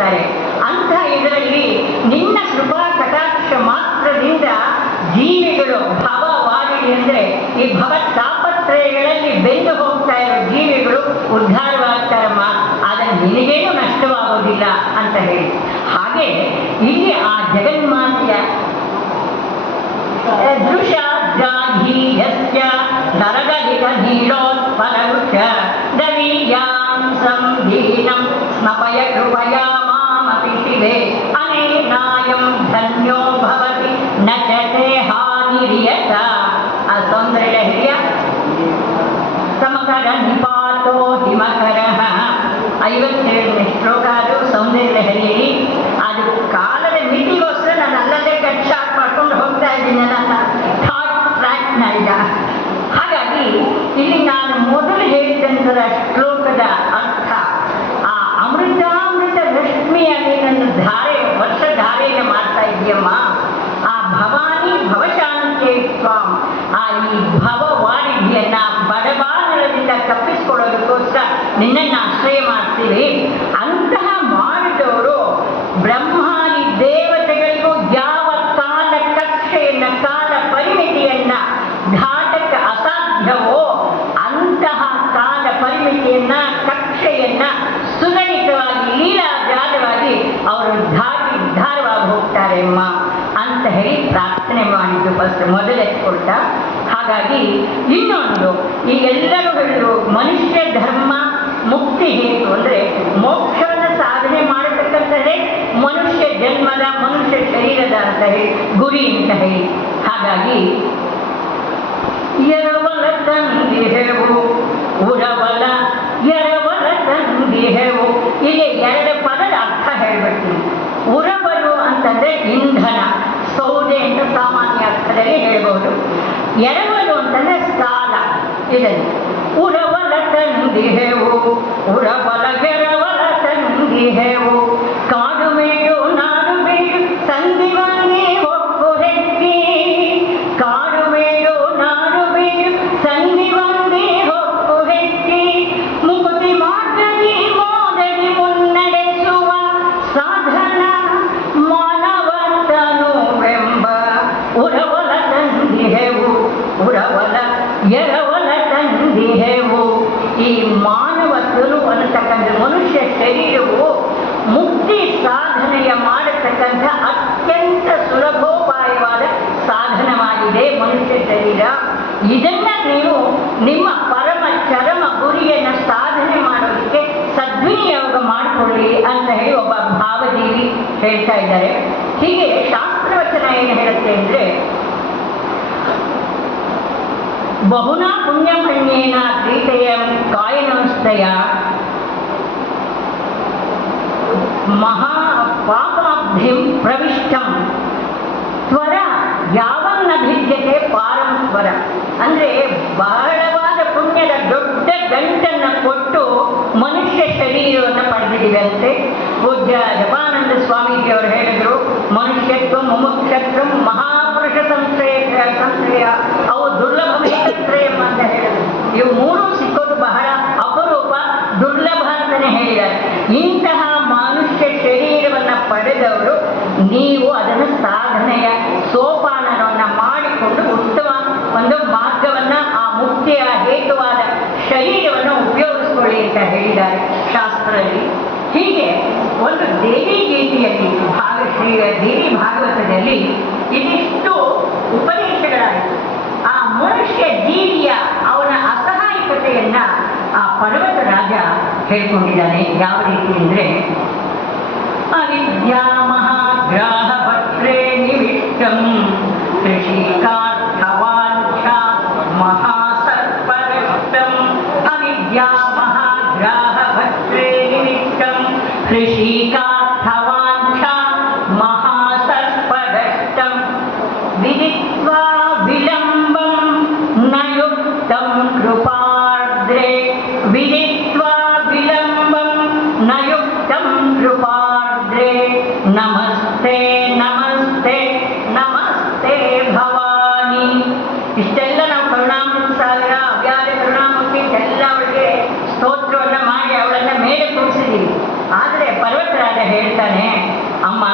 ಹೋಗ್ತಾರೆ. ಅಂಥ ಇದರಲ್ಲಿ ನಿನ್ನ ಕೃಪಾ ಕಟಾಕ್ಷ ಮಾತ್ರದಿಂದ ಜೀವಿಗಳು ಭವವಾರಿ ಅಂದರೆ ಈ ಭವ ತಾಪತ್ರಯಗಳಲ್ಲಿ ಬೆಂದು ಹೋಗ್ತಾ ಇರೋ ಜೀವಿಗಳು ಉದ್ಧಾರವಾಗ್ತಾರಮ್ಮ. ಆದರೆ ನಿನಗೇನು ನಷ್ಟವಾಗೋದಿಲ್ಲ ಅಂತ ಹೇಳಿ. ಹಾಗೆ ಇಲ್ಲಿ ಆ ಜಗನ್ಮಾತೆಯ ದೃಶಾಧ್ಯಾಧೀಯಸ್ಯ ನರಗಲಿತ ನೀಳೋತ್ಪಲವೃಕ್ಷ ದವೀಯಾಂ ಸಂಧೀನಂ ಸ್ನಪಯ ಕೃಪಯಾ ಮಾಮಪಿ ಶಿವೆ ಅನೇನಾಯಂ ಧನ್ಯೋ ಭವತಿ ನಚತೆ ಹಾನಿರಿಯತ. ಆ ಸೌಂದರ್ಯ ಹಿರಿಯ ಸಮಕರ ನಿಪಾತೋ ಹಿಮಕರಃ 57ನೇ ಶ್ಲೋಕ. ಅದು ಸೌಂದರ್ಯ ಲಹರಿಯಲ್ಲಿ. ಅದು ಕಾಲದ ಮಿತಿಗೋಸ್ಕರ ನಾನು ಅಲ್ಲದೆ ಕಟ್ ಶಾರ್ಟ್ ಮಾಡ್ಕೊಂಡು ಹೋಗ್ತಾ ಇದ್ದೀನಿ ನನ್ನ ಥಾಟ್ ಟ್ರ್ಯಾಕ್ನ ಈಗ. ಹಾಗಾಗಿ ಇಲ್ಲಿ ನಾನು ಮೊದಲು ಹೇಳಿದಂತಹ ಶ್ಲೋಕದ ಅರ್ಥ ಆ ಅಮೃತಾಮೃತ ರಶ್ಮಿಯಲ್ಲಿ ನನ್ನ ಧಾರೆ ವರ್ಷ ಧಾರೆಯನ್ನು ಮಾಡ್ತಾ ಇದೆಯಮ್ಮ. ಆ ಭವಾನಿ ಭವಶಾಂತಿ ಸ್ವಾಂ, ಆ ಈ ಭವವಾರಿಧಿಯನ್ನ ಬಡಬಾನರದಿಂದ ತಪ್ಪಿಸಿಕೊಳ್ಳೋದಕ್ಕೋಸ್ಕರ ನಿನ್ನನ್ನು ಆಶ್ರಯ ಮಾಡ್ತೀವಿ. ಅಂತಹ ಮಾಡಿದವರು ಬ್ರಹ್ಮಾದಿ ದೇವತೆಗಳಿಗೂ ಯಾವ ಕಾಲ ಕಕ್ಷೆಯನ್ನ ಕಾಲ ಪರಿಮಿತಿಯನ್ನ ದಾಟಕ್ಕೆ ಅಸಾಧ್ಯವೋ ಅಂತಹ ಕಾಲ ಪರಿಮಿತಿಯನ್ನ ಕಕ್ಷೆಯನ್ನ ಸುಲಲಿತವಾಗಿ ಲೀಲಾಜಾಲವಾಗಿ ಅವರು ಧಾರವಾಗಿ ಹೋಗ್ತಾರೆ ಅಮ್ಮ ಅಂತ ಹೇಳಿ ಪ್ರಾರ್ಥನೆ ಮಾಡಿದ್ದು ಫಸ್ಟ್ ಮೊದಲೆತ್ಕೊಳ್ತಾ. ಹಾಗಾಗಿ ಇನ್ನೊಂದು ಈ ಎಲ್ಲರೂ ಹೇಳಿದ್ರು ಮನುಷ್ಯ ಧರ್ಮ ಮುಕ್ತಿ ಹೇತು ಅಂದರೆ ಮೋಕ್ಷವನ್ನು ಸಾಧನೆ ಮಾಡತಕ್ಕಂಥದ್ದೇ ಮನುಷ್ಯ ಜನ್ಮದ ಮನುಷ್ಯ ಶರೀರದ ಅಂತ ಹೇಳಿ ಗುರಿ ಅಂತ ಹೇಳಿ. ಹಾಗಾಗಿ ಎರವಲ ತಂದಿಹೆವು ಉರವಲ ಎರವಲ ತಂದಿಹೆವು. ಇಲ್ಲಿ ಎರಡು ಪದದ ಅರ್ಥ ಹೇಳ್ಬಿಡ್ತೀನಿ. ಉರವಲು ಅಂತಂದ್ರೆ ಇಂಧನ, ಸೌದೆ ಅಂತ ಸಾಮಾನ್ಯ ಅರ್ಥದಲ್ಲಿ ಹೇಳ್ಬೋದು. ಎರವಲು ಅಂತಂದ್ರೆ ಸಾಲ. ಇದನ್ನು ಉರವಲ ತಂದಿಹೆವು ಉರವಲ ಎರವಲ ತಂದಿಹೆವು ಕಾಡು ಮೇಡು ನಾಡು ಬೇಡು ಸಂಧಿವಂದಿ ಒಪ್ಪು ಹೆಕ್ಕಿ. ಕಾಡು ಮೇಡು ನಾಡು ಬೇಡು ಸಂಧಿವಂದಿ ಒಪ್ಪು ಹೆಕ್ಕಿ ಮುಕುತಿ ಮಾರ್ಗದಿ ಮೋದದಿ ಮುನ್ನಡೆಸುವ ಸಾಧನ ಮಾನವತನುವೆಂಬ ಉರವಲ ತಂದಿಹೆವು ಉರವಲ ಎರವಲ ತಂದಿಹೆವು. ಈ ಮಾನವತನು ಅನ್ನತಕ್ಕಂಥ ಮನುಷ್ಯ ಶರೀರವು ಮುಕ್ತಿ ಸಾಧನೆಯ ಮಾಡತಕ್ಕಂಥ ಅತ್ಯಂತ ಸುಲಭೋಪಾಯವಾದ ಸಾಧನವಾಗಿದೆ ಮನುಷ್ಯ ಶರೀರ. ಇದನ್ನ ನೀವು ನಿಮ್ಮ ಪರಮ ಚರಮ ಗುರಿಯನ್ನು ಸಾಧನೆ ಮಾಡೋದಕ್ಕೆ ಸದ್ವಿನಿಯೋಗ ಮಾಡಿಕೊಳ್ಳಿ ಅಂತ ಹೇಳಿ ಒಬ್ಬ ಭಾವಜೀವಿ ಹೇಳ್ತಾ ಇದ್ದಾರೆ. ಹೀಗೆ ಶಾಸ್ತ್ರವಚನ ಏನು ಹೇಳುತ್ತೆ ಅಂದರೆ ಬಹುನಾ ಪುಣ್ಯಪುಣ್ಯೇನ ಪ್ರೀತೆಯ ಕಾಯನವಸ್ಥೆಯ ಮಹಾ ಪಾಪಾಬ್ಧಿಂ ಪ್ರವಿಷ್ಟಂ ತ್ವರ ಯಾವನ್ನ ಭಿದ್ಯತೆ ಪಾರಂ ತ್ವರ. ಅಂದರೆ ಬಹಳವಾದ ಪುಣ್ಯದ ದೊಡ್ಡ ಗಂಟನ್ನು ಕೊಟ್ಟು ಮನುಷ್ಯ ಶರೀರವನ್ನು ಪಡೆದಿರುವಂತೆ ಪೂಜ್ಯ ಜಪಾನಂದ ಸ್ವಾಮೀಜಿಯವರು ಹೇಳಿದರು, ಮನುಷ್ಯತ್ವ ಮುಮುಕ್ಷತ್ವ ಮಹಾಪುರುಷ ಸಂಶ್ರಯ ಅವು ದುರ್ಲಭ ಮೇತ್ರಯಂ ಅಂತ ಹೇಳಿದರು. ಇವು ಮೂರು ಸಿಕ್ಕೋದು ಬಹಳ ಅಪರೂಪ, ದುರ್ಲಭ ಅಂತಲೇ ಹೇಳಿದ್ದಾರೆ. ಇಂತಹ ಮನುಷ್ಯ ಶರೀರವನ್ನು ಪಡೆದವರು ನೀವು ಅದನ್ನು ಸಾಧನೆಯ ಸೋಪಾನವನ್ನು ಮಾಡಿಕೊಂಡು ಉತ್ತಮ ಒಂದು ಮಾರ್ಗವನ್ನು ಆ ಮುಕ್ತಿಯ ಹೇತುವಾದ ಶರೀರವನ್ನು ಉಪಯೋಗಿಸ್ಕೊಳ್ಳಿ ಅಂತ ಹೇಳಿದ್ದಾರೆ ಶಾಸ್ತ್ರದಲ್ಲಿ. ಹೀಗೆ ಒಂದು ದೇವಿ ಗೀತೆಯಲ್ಲಿ ದೇವಿ ಭಾಗವತದಲ್ಲಿ ಇದಿಷ್ಟು ಉಪದೇಶಗಳಾಯಿತು. ಆ ಮನುಷ್ಯ ಜೀವಿಯ ಅವನ ಅಸಹಾಯಕತೆಯನ್ನ ಆ ಪರ್ವತ ರಾಜ ಹೇಳ್ಕೊಂಡಿದ್ದಾನೆ. ಯಾವ ರೀತಿ ಅಂದರೆ ಅವಿದ್ಯಾ ಮಹಾಗ್ರಾಹ ಭಟ್ರೇ ನಿವಿಷ್ಟಂ ಕೃಷಿಕಾರ್ಥವಾಂಛ ಮಹಾಸರ್ಪರಷ್ಟಂ. ಅವಿದ್ಯಾ ಮಹಾಗ್ರಾಹ ಭಟ್ರೇ ನಿವಿಷ್ಟಂ ಕೃಷಿಕಾರ್ಥವಾಂಛ ಮಹಾಸರ್ಪರಷ್ಟಂ ವಿದಿತ್ವಾ ವಿಳಂಬಂ ನ ಯುಕ್ತಂ ಕೃಪಾರ್ದ್ರೇ. ವಿದಿತ್ವಾ ವಿಳಂಬಂ ನ ಯುಕ್ತಂ ಕೃಪಾರ್ದ್ರೇ. ನಮಸ್ತೆ ನಮಸ್ತೆ ನಮಸ್ತೆ ಭವಾನಿ. ಇಷ್ಟೆಲ್ಲ ನಾವು ಕರುಣಾಮೃತ ಸಾಗರ ಅವ್ಯಾದ ಕರುಣಾಮೂರ್ತಿ ಎಲ್ಲ ಅವಳಿಗೆ ಸ್ತೋತ್ರವನ್ನು ಮಾಡಿ ಅವಳನ್ನು ಮೇಲೆ ಕೂರಿಸಿದ್ದೀವಿ. ಆದರೆ ಪರ್ವತರಾಜ ಹೇಳ್ತಾನೆ, ಅಮ್ಮ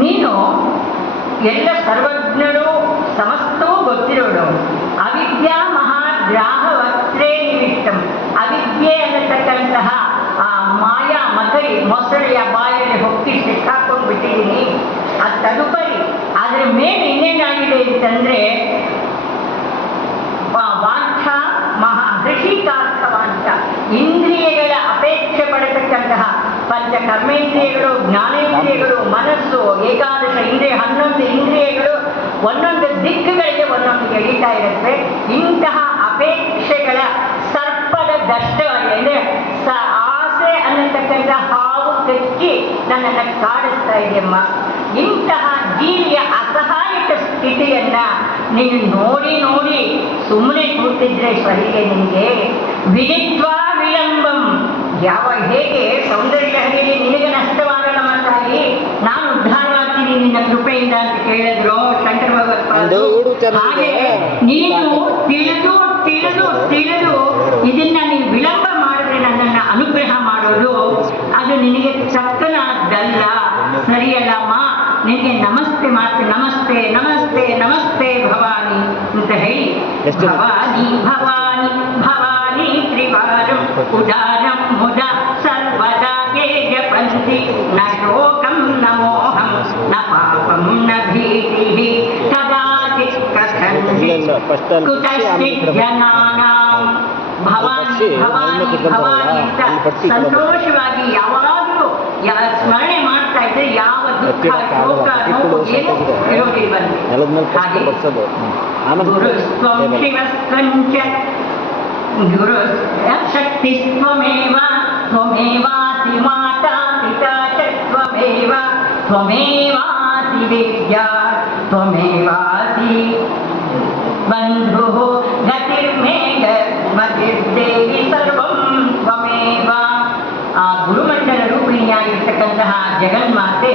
ನೀನು ಎಲ್ಲ ಸರ್ವಜ್ಞರು ಸಮಸ್ತವೂ ಗೊತ್ತಿರೋಳು. ಅವಿದ್ಯಾ ಮಹಾಗ್ರಾಹ ವಕ್ತ್ರೇ ನಿಮಿತ್ತಂ. ಅವಿದ್ಯೆ ಅನ್ನತಕ್ಕಂತಹ ಆ ಮಾಯಾ ಮಕರಿ ಮೊಸಳೆಯ ಬಾಯಲ್ಲಿ ಹೊಕ್ಕಿ ಸಿಕ್ಕಾಕೊಂಡು ಬಿಟ್ಟಿದ್ದೀನಿ. ಅದು ತದುಪರಿ ಅದರ ಮೇಲೆ ಇನ್ನೇನಾಗಿದೆ ಅಂತಂದ್ರೆ ವಾಂಛ ಹೃಷಿಕಾರ್ಥವಾಂಛ, ಇಂದ್ರಿಯಗಳ ಅಪೇಕ್ಷೆ ಪಡತಕ್ಕಂತಹ ಪಂಚ ಕರ್ಮೇಂದ್ರಿಯಗಳು, ಜ್ಞಾನೇಂದ್ರಿಯಗಳು, ಮನಸ್ಸು, ಏಕಾದಶ ಇಂದ್ರಿಯ, 11 ಇಂದ್ರಿಯಗಳು ಒಂದೊಂದು ದಿಕ್ಕುಗಳಿಗೆ ಒಂದೊಂದು ಎಳೀತಾ ಇರುತ್ತೆ. ಇಂತಹ ಅಪೇಕ್ಷೆಗಳ ಸರ್ಪದ ದಷ್ಟ ಅಂದರೆ ಆಸೆ ಅನ್ನತಕ್ಕಂಥ ಹಾವು ಕಚ್ಚಿ ನನ್ನನ್ನು ಕಾಡಿಸ್ತಾ ಇದೆಯಮ್ಮ. ಇಂತಹ ಜೀವಿಯ ಅಸಹಾಯಕ ಸ್ಥಿತಿಯನ್ನ ನೀನು ನೋಡಿ ನೋಡಿ ಸುಮ್ಮನೆ ಕೂತಿದ್ರೆ ಸರಿಗೆ ನಿನಗೆ. ವಿದಿತ್ವಾ ವಿಳಂಬಂ, ಹೇಗೆ ಸೌಂದರ್ಯ ಹರಿಯಲ್ಲಿ ನಿನಗೆ ನಷ್ಟವಾಗಲ್ಲ ಮಾತಾಗಿ ನಾನು ಉದ್ಧಾರವಾಗ್ತೀನಿ ನಿನ್ನ ಕೃಪೆಯಿಂದ ಅಂತ ಕೇಳಿದ್ರು ಶಂಕರ ಭಗವತ್ಪಾದರು. ಹಾಗೆ ನೀನು ತಿಳಿದು ತಿಳಿದು ತಿಳಿದು ಇದನ್ನ ನೀನು ವಿಳಂಬ ಮಾಡಿದ್ರೆ ನನ್ನನ್ನು ಅನುಗ್ರಹ ಮಾಡೋದು ಅದು ನಿನಗೆ ಚಕ್ಕನಾದ್ದಲ್ಲ, ಸರಿಯಲ್ಲಮ್ಮ. ನಿನಗೆ ನಮಸ್ತೆ ಮಾತು, ನಮಸ್ತೆ ನಮಸ್ತೆ ನಮಸ್ತೆ ಭವಾನಿ ಅಂತ ಹೇಳಿ ಭವಾನಿ ಭವಾನಿ ಭವಾನಿ ತ್ರಿವಾರಂ ಉದಾರಂ ಮುದ ಸರ್ವದಾ ಜಪಂತಿ ನ ಶೋಕಂ ನ ಮೋಹಂ ನ ಪಾಪಂ ನ ಭೀತಿ ಕದಾಚಿತ್ ಕಥಂಚಿತ್ ಕುತಶ್ಚಿತ್ ಜನಾನಾಂ. ಭವಾನಿ ಭವಾನಿ ಭವಾನಿ ಅಂತ ಸಂತೋಷವಾಗಿ ಯಾವಾಗಲೂ ಸ್ಮರಣೆ ಮಾಡ್ತಾ ಇದ್ರೆ ಯಾವ ದುಃಖ ಶೋಕ ನೋವು ಏನು ಇರೋದಿಲ್ವಂತೆ. ಹಾಗೆ ಗುರುಸ್ತ್ವಂ ಶಿವಸ್ತ್ವಂಚ ಗುರುಶಕ್ತಿಸ್ತ್ವಮೇವ ತ್ವಮೇವಾಸಿ ಮಾತಾ ಪಿತಾ ಚ ತ್ವಮೇವ ತ್ವಮೇವಾಸಿ ವಿದ್ಯಾ ತ್ವಮೇವಾಸಿ ಬಂಧುಃ ಗತಿರ್ಮೇಘ ಮತಿರ್ದೇವಿ ಸರ್ವಂ ತ್ವಮೇವ. ಆ ಗುರುಮಂಡಲ ರೂಪಿಣಿಯಾಗಿರ್ತಕ್ಕಂತಹ ಜಗನ್ಮಾತೆ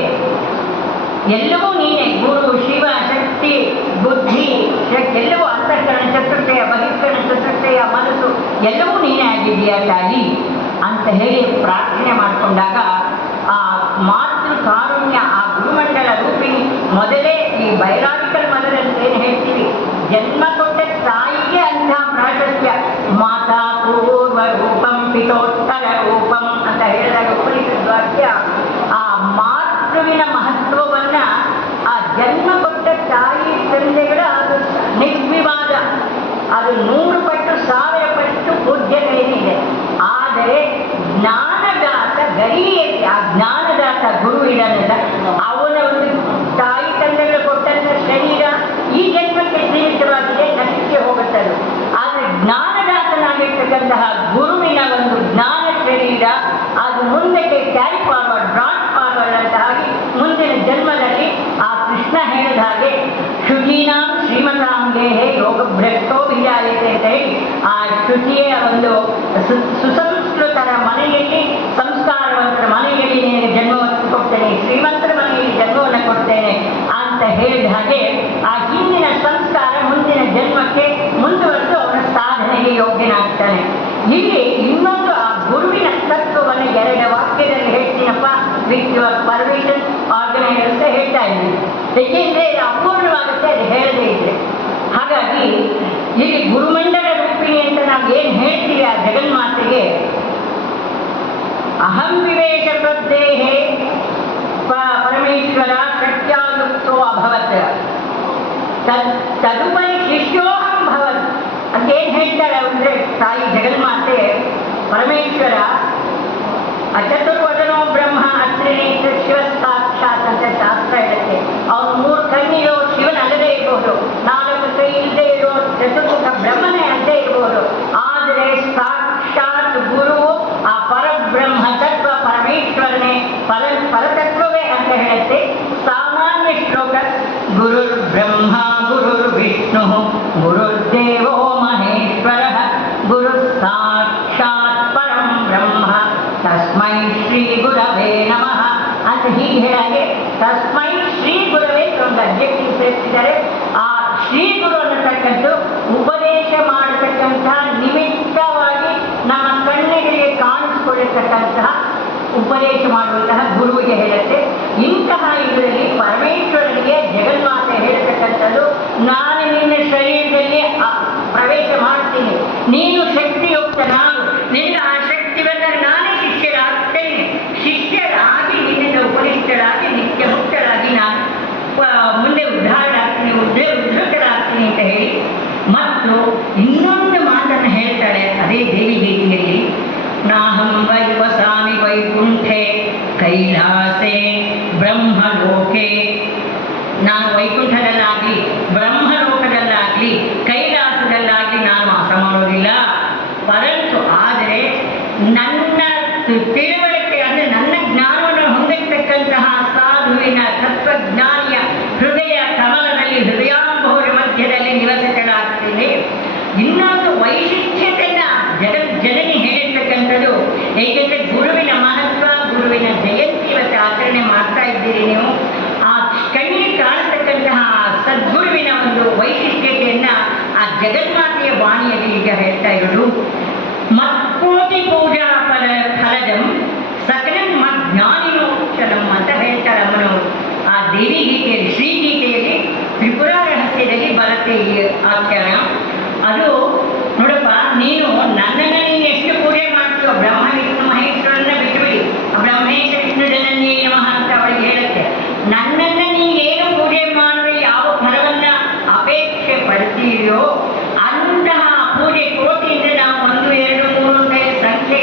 ಎಲ್ಲವೂ ನೀನೆ. ಗುರು ಶಿವ ಶಕ್ತಿ ಬುದ್ಧಿ ಎಲ್ಲವೂ ಅಂತಃಕರಣ ಚತುಷ್ಟಯ ಬಹಿಷ್ಕರಣ ಚತುಷ್ಟಯ ಮನಸ್ಸು ಎಲ್ಲವೂ ನೀನೇ ಆಗಿದೆಯಾ ತಾಯಿ ಅಂತ ಹೇಳಿ ಪ್ರಾರ್ಥನೆ ಮಾಡಿಕೊಂಡಾಗ ಆ ಮಾತೃ ಕಾರುಣ್ಯ, ಆ ಗುರುಮಂಡಲ ರೂಪಿಣಿ ಮೊದಲೇ ಈ ಬೈರಾಗಿಕಲ್ ಮದರಲ್ಲಿ ಏನು ಹೇಳ್ತೀವಿ, ಜನ್ಮ ಕೊಟ್ಟ ತಾಯಿಗೆ ಅಂತ ಪ್ರಾಶಸ್ತ್ಯ. ಮಾತಾ ಪೂರ್ವ ರೂಪಂ ಪಿತೋತ್ತರ ರೂಪಂ ಅಂತ ಹೇಳಿದಾಗ ಉಪನಿಷತ್ ವಾಕ್ಯ ಆ ಮಾತೃವಿನ ಮಹತ್ವವನ್ನ ಆ ಜನ್ಮ ಕೊಟ್ಟ ತಾಯಿ ತಂದೆಗಳ ಅದು ನಿರ್ವಿವಾದ, ಅದು 100 ಪಟ್ಟು 1000 ಪಟ್ಟು ಪೂಜ್ಯಗಳೇನಿದೆ. ಆದರೆ ಜ್ಞಾನದಾತ ಗರಿಯೇಸಿ, ಆ ಜ್ಞಾನದಾತ ಗುರು ಇಡನಲ್ಲ, ಅವನ ಒಂದು ತಾಯಿ ತಂದೆಗಳು ಕೊಟ್ಟಂತ ಶರೀರ ಈ ಜನ್ಮಕ್ಕೆ ಸೀಮಿತವಾಗಿದೆ, ನಶಿಸಿ ಹೋಗುತ್ತದೆ. ಆದರೆ ಜ್ಞಾನದಾತನಾಗಿರ್ತಕ್ಕಂತಹ ಗುರುವಿನ ಒಂದು ಜ್ಞಾನ ಶರೀರ ಅದು ಮುಂದಕ್ಕೆ ಕ್ಯಾರಿ ಫಾರ್ವರ್ಡ್, ಬ್ರಾಡ್ ಫಾರ್ವರ್ಡ್ ಅಂತ ಆಗಿ ಮುಂದಿನ ಜನ್ಮದಲ್ಲಿ ಆ ಕೃಷ್ಣ ಹೇಳಿದ ಹಾಗೆ ಶುಚೀನಾಂ ಶ್ರೀಮತಾಂಗೇ ಯೋಗ ಭ್ರಷ್ಟೋ ವಿಜಾಯತೆ ಅಂತ ಹೇಳಿ ಆ ಶುಚಿಯ ಒಂದು ಸುಸಂಸ್ಕೃತರ ಮನೆಯಲ್ಲಿ, ಸಂಸ್ಕಾರವಂತರ ಮನೆಯಲ್ಲಿ ನಿನಗೆ ಜನ್ಮವನ್ನು ಕೊಡ್ತೇನೆ, ಶ್ರೀಮಂತರ ಮನೆಯಲ್ಲಿ ಜನ್ಮವನ್ನು ಕೊಡ್ತೇನೆ ಅಂತ ಹೇಳಿದ ಹಾಗೆ ಆ ಹಿಂದಿನ ಸಂಸ್ಕಾರ ಮುಂದಿನ ಜನ್ಮಕ್ಕೆ ಮುಂದುವರೆದು ಅವನ ಸಾಧನೆಗೆ ಯೋಗ್ಯನಾಗ್ತಾನೆ. ಇಲ್ಲಿ ಇನ್ನೊಂದು ಆ ಗುರುವಿನ ತತ್ವವನ್ನು 2 ವಾಕ್ಯದಲ್ಲಿ ಹೇಳ್ತೀನಪ್ಪ, ವಿತ್ ಯುವರ್ ಪರ್ಮಿಷನ್ ಆರ್ಗನೈಸ್ ಅಂತ ಹೇಳ್ತಾ ಇದ್ದೀನಿ. ಏಕೆಂದರೆ ಅಪೂರ್ಣವಾಗುತ್ತೆ ಅದು ಹೇಳದೇ ಇದ್ರೆ. ಹಾಗಾಗಿ ಇಲ್ಲಿ ಗುರುಮಂಡಲ ರೂಪಿಣಿ ಅಂತ ನಾವು ಏನು ಹೇಳ್ತೀವಿ ಆ ಜಗನ್ಮಾತೆಗೆ, ಅಹಂ ವಿವೇಶ ಪ್ರದ್ದೇಹೇ ಪರಮೇಶ್ವರ ಶಕ್ತ್ಯಾಯುಕ್ತೋ ಅಭವತ್ ತದುಪರಿ ಶಿಷ್ಯೋಹಂ ಭವತ್ ಅಂತ ಏನು ಹೇಳ್ತಾರೆ ಅಂದರೆ ತಾಯಿ ಜಗನ್ಮಾತೆ ಪರಮೇಶ್ವರ ಅಚತುರ್ವದನೋ ಬ್ರಹ್ಮ ಅತ್ರಿನೇತ್ರ ಶಿವ ಸಾಕ್ಷಾತ್ ಅಂತ ಶಾಸ್ತ್ರ ಹೇಳುತ್ತೆ. ಅವನು 3 ಕಣ್ಣಿರೋ ಶಿವನಲ್ಲದೆ ಇರಬಹುದು, 4 ಕೈ ಇಲ್ಲದೆ ಇರೋ ಚತುರ್ಮುಖ ಬ್ರಹ್ಮನೇ ಅಲ್ಲದೆ ಇರಬಹುದು. ಆದರೆ ಸಾಕ್ಷಾತ್ ಗುರು ಆ ಪರಬ್ರಹ್ಮ ತತ್ವ ಪರಮೇಶ್ವರನೇ ಪರತತ್ವವೇ ಅಂತ ಹೇಳುತ್ತೆ. ಸಾಮಾನ್ಯ ಶ್ಲೋಕ ಗುರುರ್ ಬ್ರಹ್ಮ ಗುರುರ್ ವಿಷ್ಣು ಗುರುರ್ದೇವೋ ಮಹೇಶ್ವರ ಗುರು ಸಾಕ್ಷಾತ್ ಪರಂ ಬ್ರಹ್ಮ ತಸ್ಮೈ ಶ್ರೀ ಗುರವೇ ನಮಃ ಅಂತ ಹೀಗೆ ಹೇಳಾಗೆ ತಸ್ಮೈ ಶ್ರೀ ಗುರವೇ ಒಂದು ಅಬ್ಜೆಕ್ಟಿವ್ ಸೇರಿಸಿದ್ದಾರೆ. ಆ ಶ್ರೀ ಗುರು ಅನ್ನತಕ್ಕಂಥ ಉಪದೇಶ ಮಾಡತಕ್ಕಂತಹ ನಿಮಿತ್ತವಾಗಿ ನಮ್ಮ ಕಣ್ಣಿಗೆ ಕಾಣಿಸಿಕೊಳ್ಳತಕ್ಕಂತಹ ಉಪದೇಶ ಮಾಡುವಂತಹ ಗುರುವಿಗೆ ಹೇಳುತ್ತೆ. ಇಂತಹ ಇದರಲ್ಲಿ ಪರಮೇಶ್ವರನಿಗೆ ಜಗನ್ಮಾತೆ ಹೇಳತಕ್ಕಂಥದ್ದು, ನಾನು ನಿನ್ನ ಶರೀರದಲ್ಲಿ ಪ್ರವೇಶ ಮಾಡ್ತೀನಿ, ನೀನು ಶಕ್ತಿಯುಕ್ತನಾಗು, ನಿನ್ನ ಆ ಶಕ್ತಿಯನ್ನು ನಾನೇ ಶಿಷ್ಯರಾಗ್ತೇನೆ, ಶಿಷ್ಯರಾಗಿ ನಿನ್ನಿಂದ ಉಪನಿಷ್ಠರಾಗಿ ನಿತ್ಯ ಮುಕ್ತರಾಗಿ ನಾನು ಮುಂದೆ ಉದ್ಧಾರರಾಗ್ತೀನಿ, ಉದ್ಧತರಾಗ್ತೀನಿ ಅಂತ ಹೇಳಿ ಮತ್ತು ಇನ್ನೊಂದು ಮಾತನ್ನು ಹೇಳ್ತಾಳೆ. ಅದೇ ದೇವಿ ಗೀತೆಯಲ್ಲಿ, ನಾಹಂ ವೈ ವಸಾಮಿ ವೈಕುಂಠೆ ಕೈಲಾಸೆ ಬ್ರಹ್ಮಲೋಕೆ, ನಾನು ವೈಕುಂಠದಲ್ಲಾಗಲಿ ಬ್ರಹ್ಮಲೋಕದಲ್ಲಾಗಲಿ ಕೈಲಾಸದಲ್ಲಾಗಲಿ ನಾನು ವಾಸ ಮಾಡೋದಿಲ್ಲ. ಪರಂತು ಆದರೆ ನನ್ನ ತಿಳುವಳಿಕೆ ಅಂದರೆ ನನ್ನ ಜ್ಞಾನವನ್ನು ಹೊಂದಿರತಕ್ಕಂತಹ ಸಾಧುವಿನ ತತ್ವಜ್ಞಾನಿಯ ಹೃದಯ ಕಮಲದಲ್ಲಿ ಹೃದಯಾಂಬೋರ ಮಧ್ಯದಲ್ಲಿ ನಿವಸಿಸಲಾಗ್ತೀನಿ. ಇನ್ನೊಂದು ವೈಶಿಷ್ಟ್ಯತೆಯನ್ನು ಜನನಿ ಹೇಳಿರ್ತಕ್ಕಂಥದ್ದು, ಏಕೆಂದರೆ ಗುರುವಿನ ಮಹತ್ವ, ಗುರುವಿನ ಜಯಂತಿ ಇವತ್ತು ಆಚರಣೆ ಮಾಡ್ತಾ ಇದ್ದೀರಿ ನೀವು. ಆ ಕಣ್ಣಿಗೆ ಕಾಣತಕ್ಕಂತಹ ಸದ್ಗುರುವಿನ ಒಂದು ವೈಶಿಷ್ಟ್ಯತೆಯನ್ನು ಆ ಜಗನ್ಮಾತೆಯ ವಾಣಿಯಲ್ಲಿ ಈಗ ಹೇಳ್ತಾ ಇರೋದು. ಮತ್ಕೋಟಿ ಪೂಜಾ ಫಲದಂ ಸಕಲಂ ಮಜ್ಞಾನಿನೋಕ್ಷಣಂ ಅಂತ ಹೇಳ್ತಾರೆ ಅಮ್ಮನವರು. ಆ ದೇವಿ ಗೀತೆಯಲ್ಲಿ, ಶ್ರೀಗೀತೆಯಲ್ಲಿ ತ್ರಿಪುರ ರಹಸ್ಯದಲ್ಲಿ ಬರುತ್ತೆ ಈ ಆಖ್ಯಾನ. ಅದು ನೋಡಪ್ಪ, ನೀನು ನನ್ನನ್ನು ನೀನು ಎಷ್ಟು ಪೂಜೆ ಮಾಡ್ತೀವೋ, ಬ್ರಹ್ಮ ವಿಷ್ಣು ಮಹೇಶ್ವರನ್ನ ಬಿಟ್ಟುಬಿಡಿ, ಬ್ರಹ್ಮೇಶ ವಿಷ್ಣು ಜನನ್ಯೇ ನಮಃ ಅಂತ ಅವಳಿಗೆ ಹೇಳುತ್ತೆ. ನನ್ನನ್ನು ನೀನೇನು ಪೂಜೆ ಮಾಡಿದ್ರೆ ಯಾವ ಫಲವನ್ನ ಅಪೇಕ್ಷೆ ಪಡ್ತೀರೋ ಅಂತಹ ಪೂಜೆ ಕೋಟಿಯಿಂದ ನಾವು 1, 2, 3 ಅಂತ ಸಂಖ್ಯೆ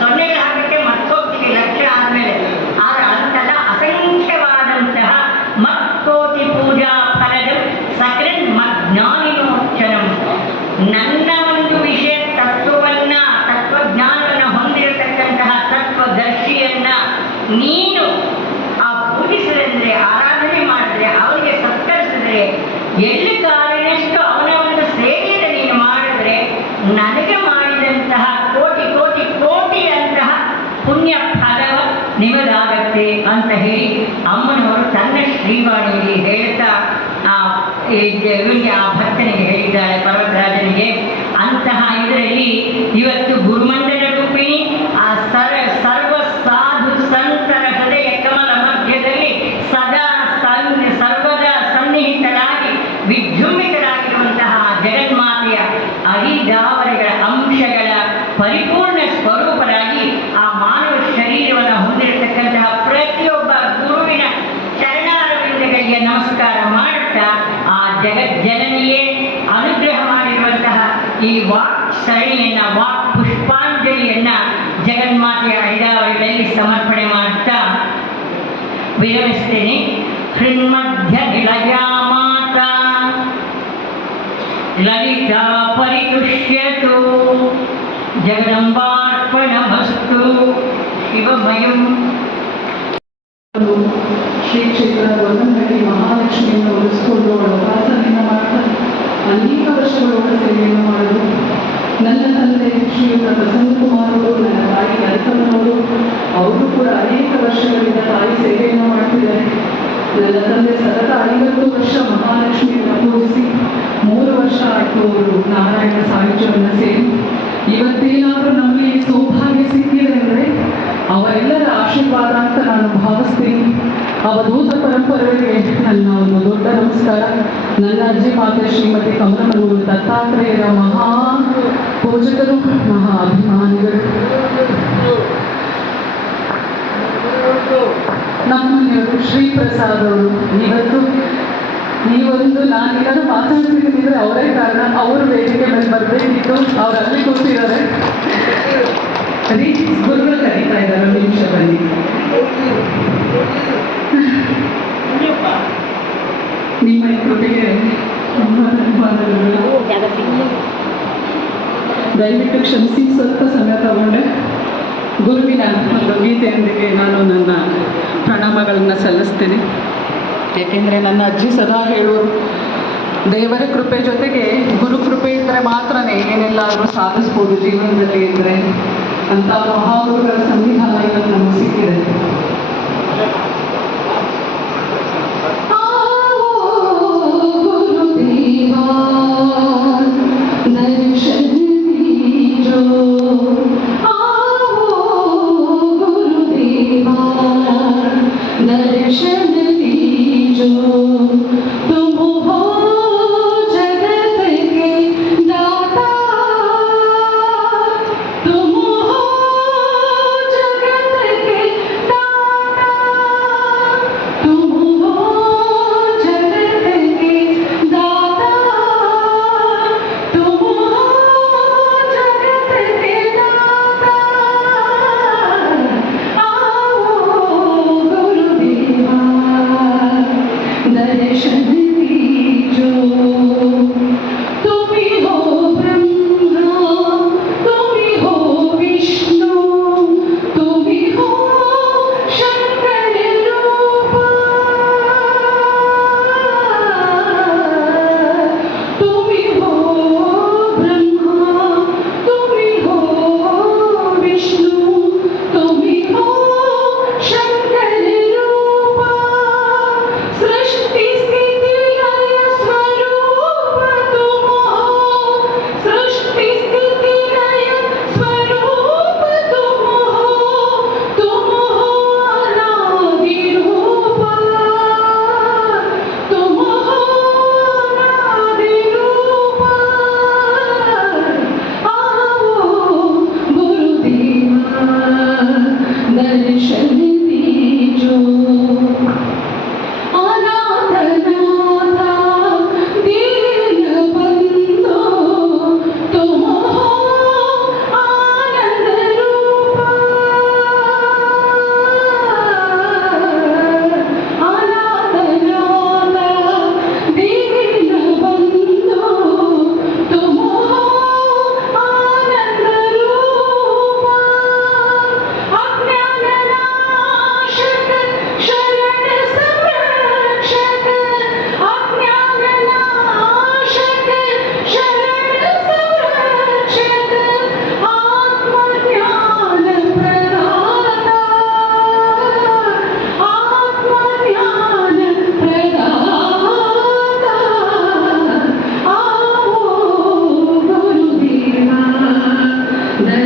ಸೊನ್ನೆಗಳು ಹಾಕಕ್ಕೆ ಮತ್ತೋಗ್ತೀವಿ, ಲಕ್ಷ ಆದಮೇಲೆ. ಆದರೆ ಅಂತಲ್ಲ, ಅಸಂಖ್ಯವಾದಂತಹ ಮತ್ತೋಟಿ ಪೂಜಾ ಫಲದ ಸಕಲ ಮಜ್ಞಾನಿನೋಕ್ಷಣಂ, ನನ್ನ ಒಂದು ವಿಷಯ ತತ್ವಜ್ಞಾನವನ್ನು ಹೊಂದಿರತಕ್ಕಂತಹ ತತ್ವದರ್ಶಿಯನ್ನ ನೀನು ಆ ಪೂಜಿಸಿದ್ರೆ, ಆರಾಧನೆ ಮಾಡಿದ್ರೆ, ಅವರಿಗೆ ಸತ್ಕರಿಸಿದ್ರೆ, ಎಲ್ಲಿ ಕಾಲಿನಷ್ಟು ಅವನ ಒಂದು ಸೇವೆಯನ್ನು ನೀನು ಮಾಡಿದ್ರೆ ನನಗೆ ಮಾಡಿದಂತಹ ಕೋಟಿ ಕೋಟಿ ಕೋಟಿ ಅಂತಹ ಪುಣ್ಯ ಫಲವ ನಿಮಗಾಗತ್ತೆ ಅಂತ ಹೇಳಿ ಅಮ್ಮನವರು ತನ್ನ ಶ್ರೀವಾಣಿಯಲ್ಲಿ ಹೇಳ್ತಾ ಇವನಿಗೆ, ಆ ಭಕ್ತನಿಗೆ ಹೇಳಿದ್ದಾರೆ, ಪರ್ವತರಾಜನಿಗೆ. ಅಂತಹ ಇದರಲ್ಲಿ ಇವತ್ತು ಗುರುಮಂಡಲ ರೂಪಿಣಿ ಆ ಸರ್ವ ಸಾಧು ಸಂತರ ಹೃದಯ ಕಮಲ ಮಧ್ಯದಲ್ಲಿ ಸದಾ ಸರ್ವದಾ ಸನ್ನಿಹಿತರಾಗಿ ವಿಜೃಂಭಿತರಾಗಿರುವಂತಹ ಜಗನ್ಮಾತೆಯ ಅರಿದಾವರೆಗಳ ಅಂಶಗಳ ಪರಿಪೂರ್ಣ ಸ್ವರೂಪರಾಗಿ ಆ ಮಾನವ ಶರೀರವನ್ನು ಹೊಂದಿರತಕ್ಕಂತಹ ಪ್ರತಿಯೊಬ್ಬ ಗುರುವಿನ ಚರಣಾರವಿಂದಗಳಿಗೆ ನಮಸ್ಕಾರ ಮಾಡುತ್ತಾ ಆ ಜಗಜ್ಜನನಿಯೇ ಅನುಗ್ರಹ ಮಾಡಿರುವಂತಹ ಈ ವಾಕ್ ಸರಣಿಯನ್ನು, ವಾಕ್ ಪುಷ್ಪಾಂಜಲಿಯನ್ನು ಜಗನ್ಮಾತೆಯ ಅರಿದಾವರೆಗಳಲ್ಲಿ ಸಮರ್ಪಣೆ ಮಾಡುತ್ತಾ ವಿರಮಿಸ್ತೇನೆ. ಹೃನ್ಮಧ್ಯ ನಿಲಯಾ ಮಾತಾ ಲಲಿತಾ ಪರಿತುಷ್ಯತು ಜಗದಂಬಾರ್ಪಣಮಸ್ತು ಶಿವಮಯಂ. ಶ್ರೀ ಕ್ಷೇತ್ರ ಗೊಂಡನಹಳ್ಳಿ ಮಹಾಲಕ್ಷ್ಮಿಯನ್ನು ಉಳಿಸಿಕೊಂಡು ಅವಳ ಉಪಾಸನೆಯನ್ನು ಮಾಡ್ತಾ ಅನೇಕ ವರ್ಷಗಳ ಸೇವೆಯನ್ನು ಮಾಡೋದು. ನನ್ನ ತಂದೆ ಶ್ರೀಯುತ ಪ್ರಸನ್ನಕುಮಾರ್ ಅವರು, ನನ್ನ ತಾಯಿ ಲಲಿತಮ್ಮನವರು, ಅವರು ಕೂಡ ಅನೇಕ ವರ್ಷಗಳಿಂದ ತಾಯಿ ಸೇವೆಯನ್ನು ಮಾಡ್ತಿದ್ದಾರೆ. ನನ್ನ ತಂದೆ ಸತತ 50 ವರ್ಷ ಮಹಾಲಕ್ಷ್ಮಿಯನ್ನು ಪೂಜಿಸಿ 3 ವರ್ಷ ಆಯಿತು ಅವರು ನಾರಾಯಣ ಸಾಹಿತ್ಯವನ್ನು ಸೇರಿ. ಇವತ್ತೇನಾದರೂ ನಮಗೆ ಸೌಭಾಗ್ಯ ಸಿಕ್ಕಿದೆ ಅಂದರೆ ಅವರೆಲ್ಲರ ಆಶೀರ್ವಾದ ಅಂತ ನಾನು ಭಾವಿಸ್ತೀನಿ. ಅವಧೂತ ಪರಂಪರೆಗೆ ನನ್ನ ಒಂದು ದೊಡ್ಡ ನಮಸ್ಕಾರ. ನನ್ನ ಅಜ್ಜಿ ಮಾತೆ ಶ್ರೀಮತಿ ಕಮಲಮನೂರು ದತ್ತಾತ್ರೇಯರ ಮಹಾ ಪೂಜಕರು, ಮಹಾ ಅಭಿಮಾನಿಗಳು. ನಮ್ಮನೆಯವರು ಶ್ರೀ ಪ್ರಸಾದ್ ಅವರು. ಇವತ್ತು ನಾನೇನಾದ್ರು ಮಾತಾಡ್ತಿದ್ದೀನಿ ಅವರೇ ಕಾರಣ. ಅವರು ವೇದಿಕೆ ಮೇಲೆ ಬರಬೇಕಿತ್ತು, ಅವ್ರು ಅಲ್ಲಿ ಕೂತಿದ್ದಾರೆ. ಅದೇ ಗುರುಗಳು ಕರೀತಾ ಇದ್ದಾರೆ, ನಿಮಿಷ ಬನ್ನಿ. ನಿಮ್ಮ ಕೃಪೆಗೆ ದಯವಿಟ್ಟು ಕ್ಷಮಿಸಿ, ಸ್ವಲ್ಪ ಸಮಯ ತಗೊಂಡೆ. ಗುರುವಿನ ಒಂದು ಗೀತೆಯೊಂದಿಗೆ ನಾನು ನನ್ನ ಪ್ರಣಾಮಗಳನ್ನು ಸಲ್ಲಿಸ್ತೇನೆ. ಏಕೆಂದರೆ ನನ್ನ ಅಜ್ಜಿ ಸದಾ ಹೇಳೋರು, ದೇವರ ಕೃಪೆ ಜೊತೆಗೆ ಗುರು ಕೃಪೆ ಇದ್ದರೆ ಮಾತ್ರ ಏನೆಲ್ಲಾದರೂ ಸಾಧಿಸ್ಬೋದು ಜೀವನದಲ್ಲಿ ಇದ್ದರೆ ಅಂತ ಮಹಾಗುರುಗಳ ಸಂವಿಧಾನ ಇವತ್ತು ನಮಗೆ ಸಿಕ್ಕಿದೆ. ಗುರುದೇವ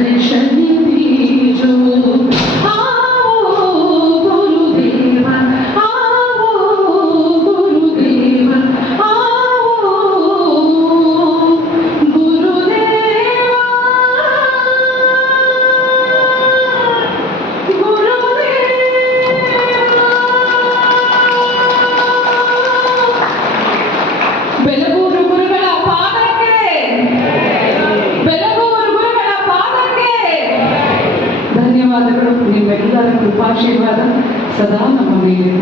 दर्शन दीजो, आओ गुरुदेव, आओ गुरुदेव, आओ ಬೆಳಗೂರು ಗುರುಗಳ ಪಾದಕ್ಕೆ, ಬೆಳಗೂರು ಗುರುಗಳ ಪಾದಕ್ಕೆ ಧನ್ಯವಾದಗಳು. ನಿಮ್ಮೆಲ್ಲರ ಕೃಪಾಶೀರ್ವಾದ ಸದಾ ನಮ್ಮ ಮೇಲೆ.